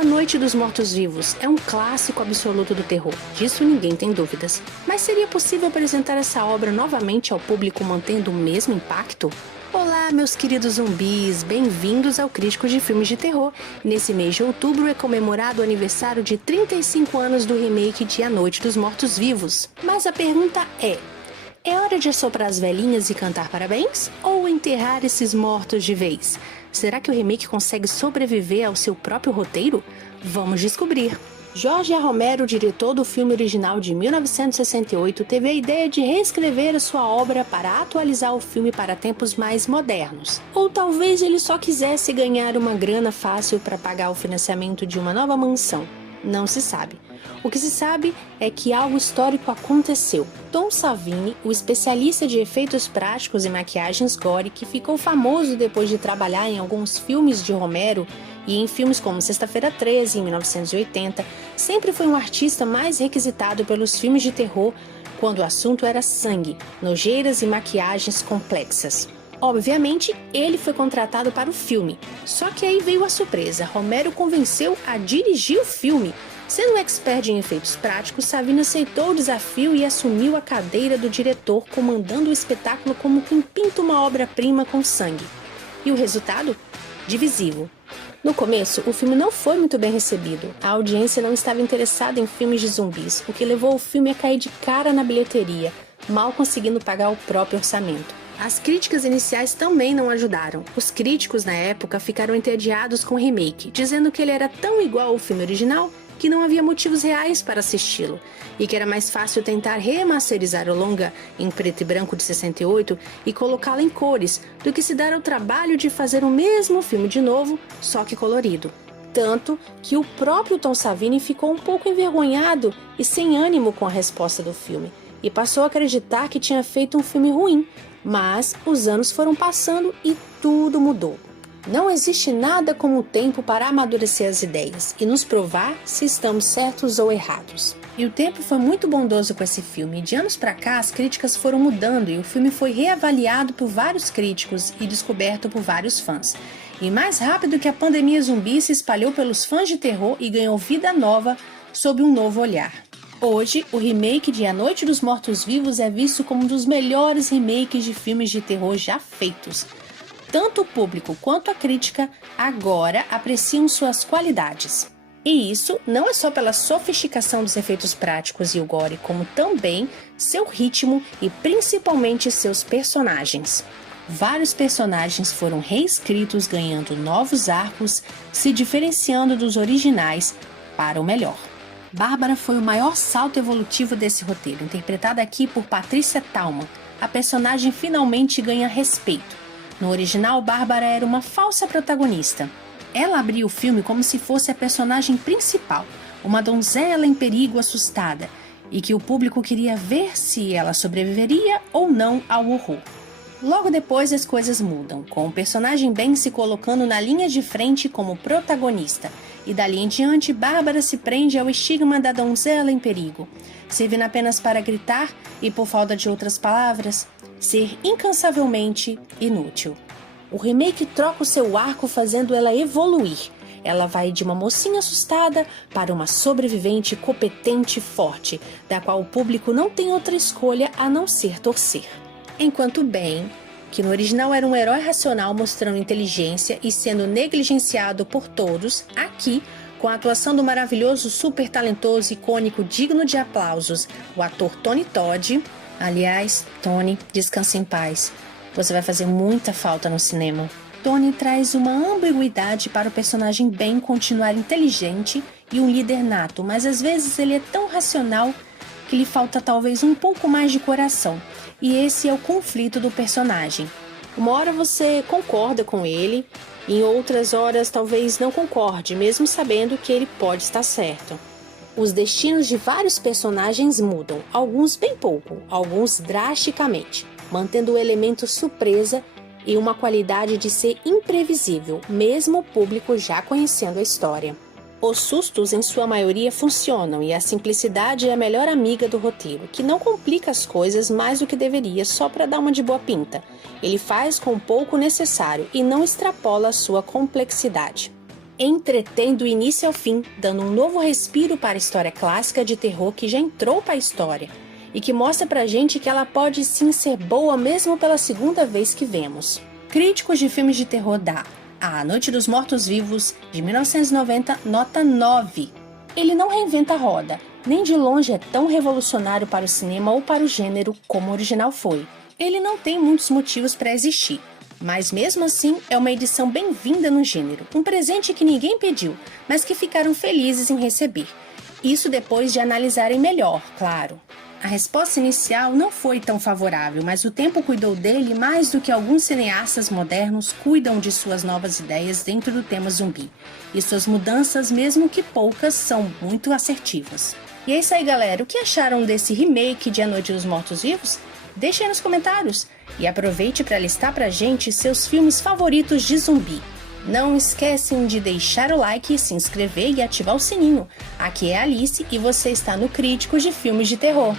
A Noite dos Mortos-Vivos é um clássico absoluto do terror, disso ninguém tem dúvidas. Mas seria possível apresentar essa obra novamente ao público mantendo o mesmo impacto? Olá, meus queridos zumbis, bem-vindos ao Crítico de Filmes de Terror. Nesse mês de outubro é comemorado o aniversário de 35 anos do remake de A Noite dos Mortos-Vivos. Mas a pergunta é hora de assoprar as velhinhas e cantar parabéns? Ou enterrar esses mortos de vez? Será que o remake consegue sobreviver ao seu próprio roteiro? Vamos descobrir! George A. Romero, diretor do filme original de 1968, teve a ideia de reescrever a sua obra para atualizar o filme para tempos mais modernos. Ou talvez ele só quisesse ganhar uma grana fácil para pagar o financiamento de uma nova mansão. Não se sabe. O que se sabe é que algo histórico aconteceu. Tom Savini, o especialista de efeitos práticos e maquiagens gore, que ficou famoso depois de trabalhar em alguns filmes de Romero e em filmes como Sexta-feira 13, em 1980, sempre foi um artista mais requisitado pelos filmes de terror quando o assunto era sangue, nojeiras e maquiagens complexas. Obviamente, ele foi contratado para o filme, só que aí veio a surpresa. Romero convenceu a dirigir o filme. Sendo expert em efeitos práticos, Savini aceitou o desafio e assumiu a cadeira do diretor, comandando o espetáculo como quem pinta uma obra-prima com sangue. E o resultado? Divisivo. No começo, o filme não foi muito bem recebido. A audiência não estava interessada em filmes de zumbis, o que levou o filme a cair de cara na bilheteria, mal conseguindo pagar o próprio orçamento. As críticas iniciais também não ajudaram. Os críticos na época ficaram entediados com o remake, dizendo que ele era tão igual ao filme original que não havia motivos reais para assisti-lo, e que era mais fácil tentar remasterizar o longa em preto e branco de 68 e colocá-lo em cores, do que se dar ao trabalho de fazer o mesmo filme de novo, só que colorido. Tanto que o próprio Tom Savini ficou um pouco envergonhado e sem ânimo com a resposta do filme, e passou a acreditar que tinha feito um filme ruim, mas os anos foram passando e tudo mudou. Não existe nada como o tempo para amadurecer as ideias e nos provar se estamos certos ou errados. E o tempo foi muito bondoso com esse filme, e de anos para cá as críticas foram mudando e o filme foi reavaliado por vários críticos e descoberto por vários fãs. E mais rápido que a pandemia zumbi se espalhou pelos fãs de terror e ganhou vida nova sob um novo olhar. Hoje, o remake de A Noite dos Mortos-Vivos é visto como um dos melhores remakes de filmes de terror já feitos. Tanto o público quanto a crítica agora apreciam suas qualidades. E isso não é só pela sofisticação dos efeitos práticos e o gore, como também seu ritmo e principalmente seus personagens. Vários personagens foram reescritos, ganhando novos arcos, se diferenciando dos originais para o melhor. Bárbara foi o maior salto evolutivo desse roteiro, interpretada aqui por Patrícia Tallman. A personagem finalmente ganha respeito. No original, Bárbara era uma falsa protagonista. Ela abria o filme como se fosse a personagem principal, uma donzela em perigo assustada, e que o público queria ver se ela sobreviveria ou não ao horror. Logo depois as coisas mudam, com o personagem Ben se colocando na linha de frente como protagonista, e dali em diante Bárbara se prende ao estigma da donzela em perigo, servindo apenas para gritar e, por falta de outras palavras, ser incansavelmente inútil. O remake troca o seu arco fazendo ela evoluir. Ela vai de uma mocinha assustada para uma sobrevivente competente e forte, da qual o público não tem outra escolha a não ser torcer. Enquanto Ben, que no original era um herói racional mostrando inteligência e sendo negligenciado por todos, aqui, com a atuação do maravilhoso, super talentoso, icônico, digno de aplausos, o ator Tony Todd. Aliás, Tony, descanse em paz. Você vai fazer muita falta no cinema. Tony traz uma ambiguidade para o personagem Ben continuar inteligente e um líder nato, mas às vezes ele é tão racional que lhe falta talvez um pouco mais de coração. E esse é o conflito do personagem. Uma hora você concorda com ele, em outras horas talvez não concorde, mesmo sabendo que ele pode estar certo. Os destinos de vários personagens mudam, alguns bem pouco, alguns drasticamente, mantendo o elemento surpresa e uma qualidade de ser imprevisível, mesmo o público já conhecendo a história. Os sustos, em sua maioria, funcionam e a simplicidade é a melhor amiga do roteiro, que não complica as coisas mais do que deveria só para dar uma de boa pinta. Ele faz com o pouco necessário e não extrapola a sua complexidade. entretém do início ao fim, dando um novo respiro para a história clássica de terror que já entrou para a história e que mostra pra gente que ela pode sim ser boa mesmo pela segunda vez que vemos. Críticos de filmes de terror dá A Noite dos Mortos-Vivos, de 1990, nota 9. Ele não reinventa a roda, nem de longe é tão revolucionário para o cinema ou para o gênero como o original foi. Ele não tem muitos motivos para existir, mas mesmo assim é uma edição bem-vinda no gênero, um presente que ninguém pediu, mas que ficaram felizes em receber. Isso depois de analisarem melhor, claro. A resposta inicial não foi tão favorável, mas o tempo cuidou dele mais do que alguns cineastas modernos cuidam de suas novas ideias dentro do tema zumbi. E suas mudanças, mesmo que poucas, são muito assertivas. E é isso aí, galera. O que acharam desse remake de A Noite dos Mortos-Vivos? Deixe aí nos comentários. E aproveite para listar pra gente seus filmes favoritos de zumbi. Não esquecem de deixar o like, se inscrever e ativar o sininho. Aqui é a Alice e você está no Críticos de Filmes de Terror.